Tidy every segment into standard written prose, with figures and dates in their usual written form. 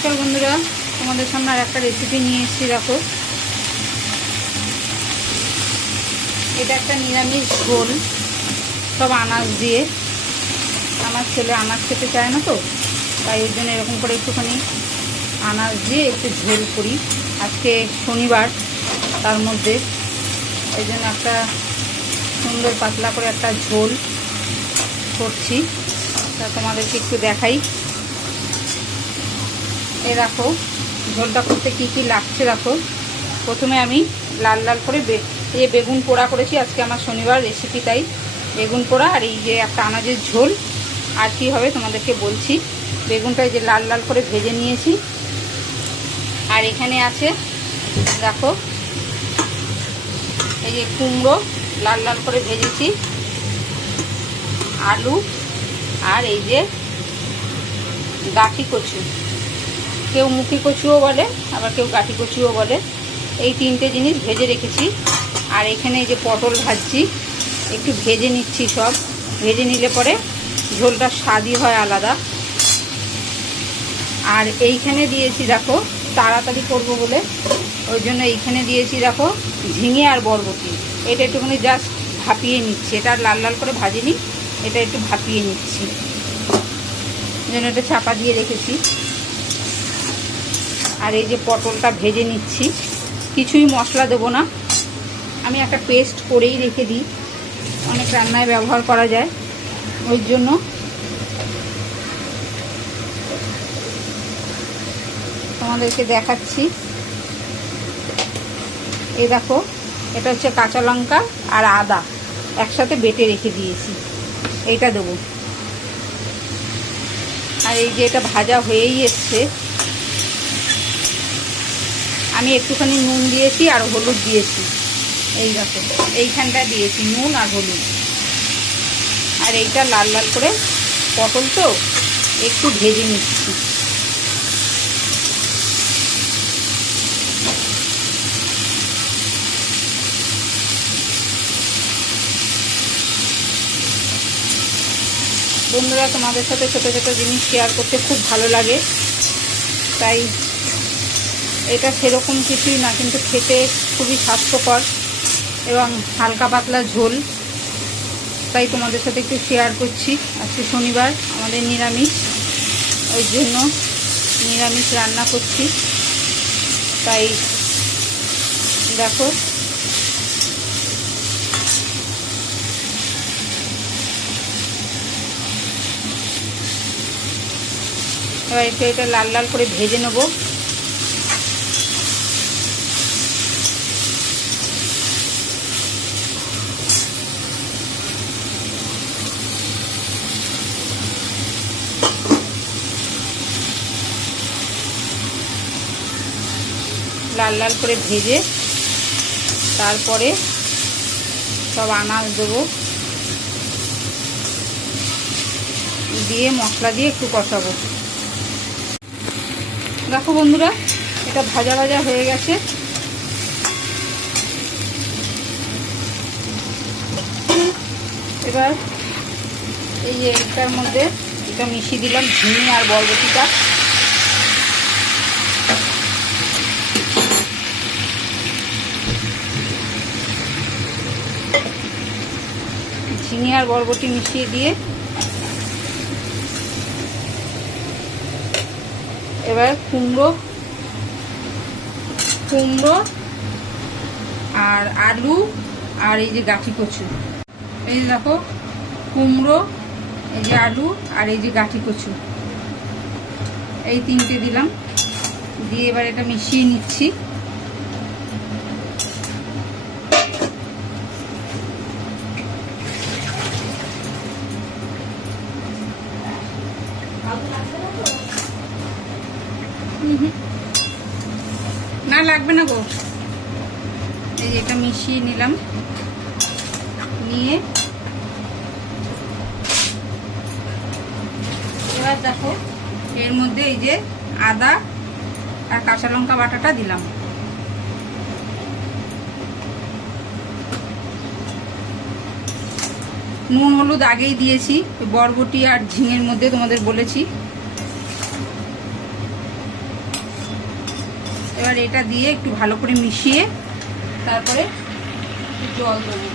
নমস্কার বন্ধুরা, তোমাদের সামনে আর একটা রেসিপি নিয়ে এসেছি। দেখো, এটা একটা নিরামিষ ঝোল, সব আনাজ দিয়ে। আমার ছেলে আনাজ খেতে চায় না, তো তাই ওই জন্য এরকম করে একটুখানি আনাজ দিয়ে একটু ঝোল করি। আজকে শনিবার, তার মধ্যে এই জন্য একটা সুন্দর পাতলা করে একটা ঝোল করছি। তা তোমাদেরকে একটু দেখাই। এই দেখো ঝোলটা করতে কি কি লাগছে। দেখো, প্রথমে আমি লাল লাল করে বেগুন পোড়া করেছি। আজকে আমার শনিবার রেসিপি, তাই বেগুন পোড়া আর এই যে একটা আনাজের ঝোল। আর কি হবে তোমাদেরকে বলছি। বেগুনটা এই যে লাল লাল করে ভেজে নিয়েছি। আর এখানে আছে দেখো, এই যে কুমড়ো লাল লাল করে ভেজেছি, আলু, আর এই যে গাঠি কচু, কেউ মুখি কচুও বলে, আবার কেউ গাঠি কচুও বলে। এই তিনটে জিনিস ভেজে রেখেছি। আর এখানে এই যে পটল ভাজছি, একটু ভেজে নিচ্ছি। সব ভেজে নিলে পরে ঝোলটা স্বাদই হয় আলাদা। আর এইখানে দিয়েছি দেখো, তাড়াতাড়ি করবো বলে ওই জন্য এইখানে দিয়েছি দেখো ঝিঙে আর বরবটি। এটা একটুখানি জাস্ট ভাপিয়ে নিচ্ছি। এটা লাল লাল করে ভাজিনি, এটা একটু ভাপিয়ে নিচ্ছি, জন্য এটা চাপা দিয়ে রেখেছি। আর এই যে পটলটা ভেজে নিচ্ছি, কিছুই মশলা দেবো না। আমি একটা পেস্ট করেই রেখে দিই, অনেক রান্নায় ব্যবহার করা যায়, ওই জন্য। তোমাদেরকে দেখাচ্ছি। এই দেখো, এটা হচ্ছে কাঁচা লঙ্কা আর আদা একসাথে বেটে রেখে দিয়েছি, এইটা দেবো। আর এই যে এটা ভাজা হয়েই এসছে, আমি একটুখানি নুন দিয়েছি আর হলুদ দিয়েছি। এই দেখো, এইখানটা দিয়েছি নুন আর হলুদ। আর এইটা লাল লাল করে পটল তো একটু ভেজে নিচ্ছি। বন্ধুরা, তোমাদের সাথে ছোটো ছোটো জিনিস শেয়ার করতে খুব ভালো লাগে, তাই এটা সেরকম কিছুই না, কিন্তু খেতে খুবই স্বাস্থ্যকর এবং হালকা পাতলা ঝোল, তাই তোমাদের সাথে একটু শেয়ার করছি। আজকে শনিবার, আমাদের নিরামিষ, ওই জন্য নিরামিষ রান্না করছি। তাই দেখো, এবার এটা লাল লাল করে ভেজে নেবো। লাল লাল করে ভেজে তারপরে সব আনাজ দেবো, দিয়ে মশলা দিয়ে একটু কষাবো। দেখো বন্ধুরা, এটা ভাজা ভাজা হয়ে গেছে। এবার এই যে এটার মধ্যে এটা মিশিয়ে দিলাম ঝিঙে আর বরবটিটা। ঝিঙে আর বরবটি মিশিয়ে দিয়ে এবার কুমড়ো আর আলু আর এই যে গাঠি কচু, এই দেখো কুমড়ো, এই যে আলু আর এই যে গাঠি কচু, এই তিনটে দিলাম। দিয়ে এবার এটা মিশিয়ে নিচ্ছি। না লাগবে না গো। এই যে এটা মিশিয়ে নিলাম, নিয়ে এবার দেখো এর মধ্যে এই যে আদা আর কাঁচা লঙ্কা বাটাটা দিলাম। নুন হলুদ আগেই দিয়েছি, বরবটি আর ঝিঙের মধ্যে তোমাদের বলেছি। এবার এটা দিয়ে একটু ভালো করে মিশিয়ে তারপরে জল দেবো।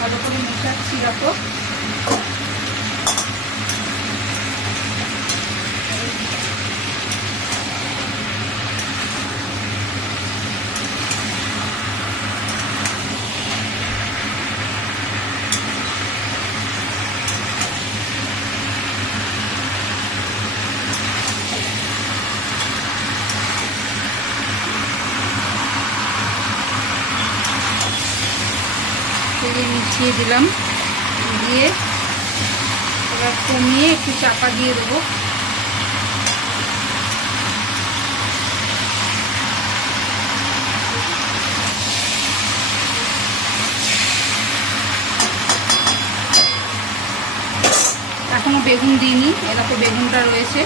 ভালো করে মেশাচ্ছি দেখো। মিশিয়ে দিলাম, দিয়ে এবার কমিয়ে একটু চাপা দিয়ে দেবো। এখনো বেগুন দিইনি, এরকম বেগুনটা রয়েছে,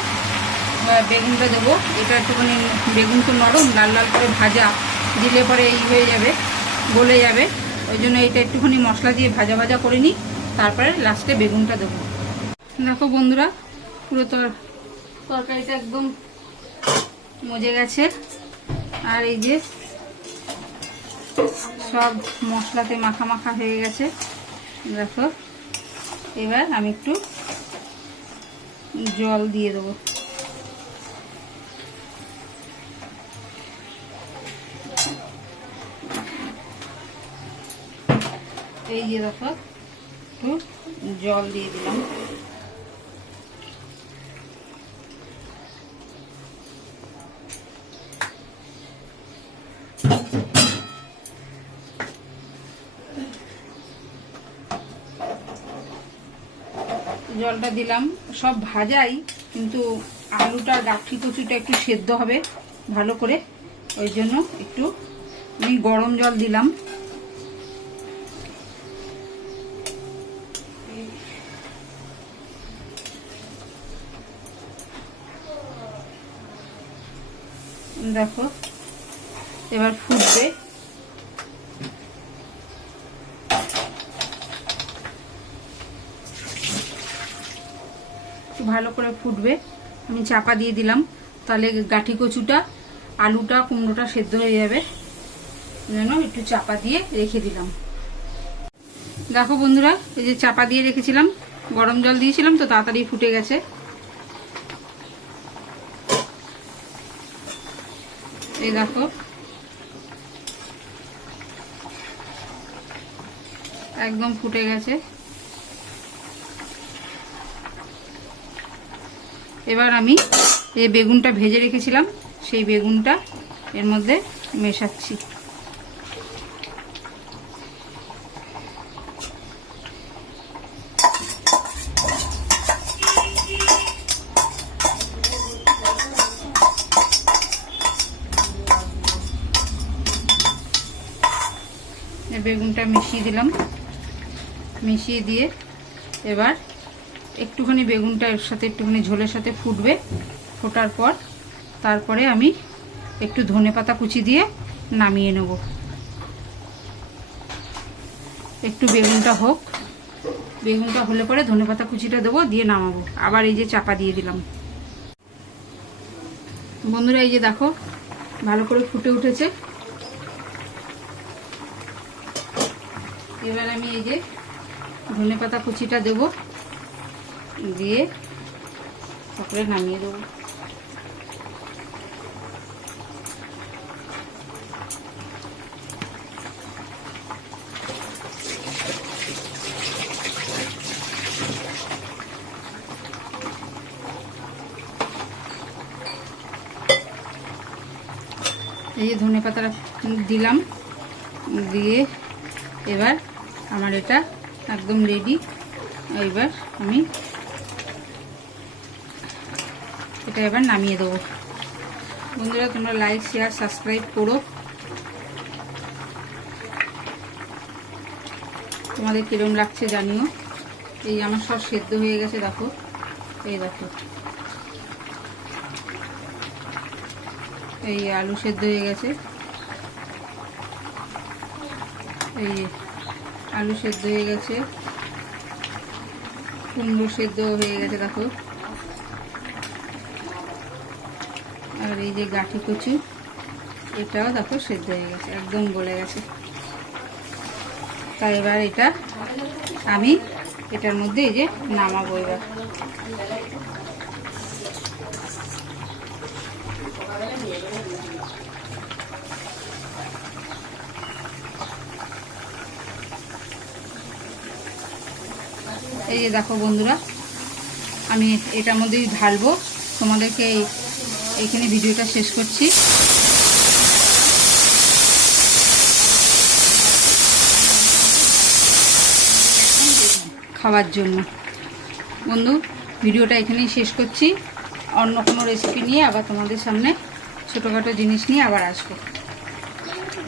বেগুনটা দেবো। এটা একটুখানি বেগুন তো নরম, লাল লাল করে ভাজা দিলে পরে এই হয়ে যাবে, গলে যাবে। ওই জন্য এটা একটুখানি মশলা দিয়ে ভাজা ভাজা করে নিই, তারপরে লাস্টে বেগুনটা দেবো। দেখো বন্ধুরা, পুরো তরকারিটা একদম মজে গেছে। আর এই যে সব মশলাতে মাখা মাখা হয়ে গেছে দেখো। এবার আমি একটু জল দিয়ে দেবো। এই যে দেখো একটু জল দিয়ে দিলাম। জলটা দিলাম, সব ভাজাই কিন্তু আলুটা গাঠি কচুটা একটু সেদ্ধ হবে ভালো করে, ওই জন্য একটু আমি গরম জল দিলাম। দেখো এবার ফুটবে, ভালো করে ফুটবে। আমি চাপা দিয়ে দিলাম, তাহলে গাঠি কচুটা আলুটা কুমড়োটা সেদ্ধ হয়ে যাবে, যেন একটু চাপা দিয়ে রেখে দিলাম। দেখো বন্ধুরা, এই যে চাপা দিয়ে রেখেছিলাম, গরম জল দিয়েছিলাম তো তাড়াতাড়ি ফুটে গেছে। এই দেখো একদম ফুটে গেছে। এবার আমি এই বেগুনটা ভেজে রেখেছিলাম, সেই বেগুনটা এর মধ্যে মেশাচ্ছি। বেগুনটা মিশিয়ে দিলাম, মিশিয়ে দিয়ে এবার একটুখানি বেগুনটা এর সাথে একটুখানি ঝোলের সাথে ফুটবে। ফোটার পর তারপরে আমি একটু ধনেপাতা কুচি দিয়ে নামিয়ে নেব। একটু বেগুনটা হোক, বেগুনটা হলে পরে ধনেপাতা কুচিটা দেবো, দিয়ে নামাবো। আবার এই যে চাপা দিয়ে দিলাম। বন্ধুরা এই যে দেখো ভালো করে ফুটে উঠেছে। এবার আমি এই যে ধনেপাতা কুচিটা দেবো, দিয়ে তারপরে নামিয়ে দেবো। এই যে ধনেপাতাটা দিলাম, দিয়ে এবার আমার এটা একদম রেডি। এবার আমি এটা এবার নামিয়ে দেবো। বন্ধুরা তোমরা লাইক শেয়ার সাবস্ক্রাইব করো। তোমাদের কিরম লাগছে জানিও। এই আমার সব সেদ্ধ হয়ে গেছে দেখো, এই দেখো এই আলু সেদ্ধ হয়ে গেছে, এই আলু সেদ্ধ হয়ে গেছে, কুমড়ো সেদ্ধ হয়ে গেছে দেখো। আর এই যে গাঠি কচু, এটাও দেখো সেদ্ধ হয়ে গেছে, একদম গলে গেছে। তাই এবার এটা আমি এটার মধ্যে এই যে নামাবো। এবার এই যে দেখো বন্ধুরা, আমি এটার মধ্যেই ঢালবো। তোমাদেরকে এইখানে ভিডিওটা শেষ করছি। খাওয়ার জন্য বন্ধু, ভিডিওটা এখানেই শেষ করছি। অন্য কোনো রেসিপি নিয়ে আবার তোমাদের সামনে ছোটোখাটো জিনিস নিয়ে আবার আসবো।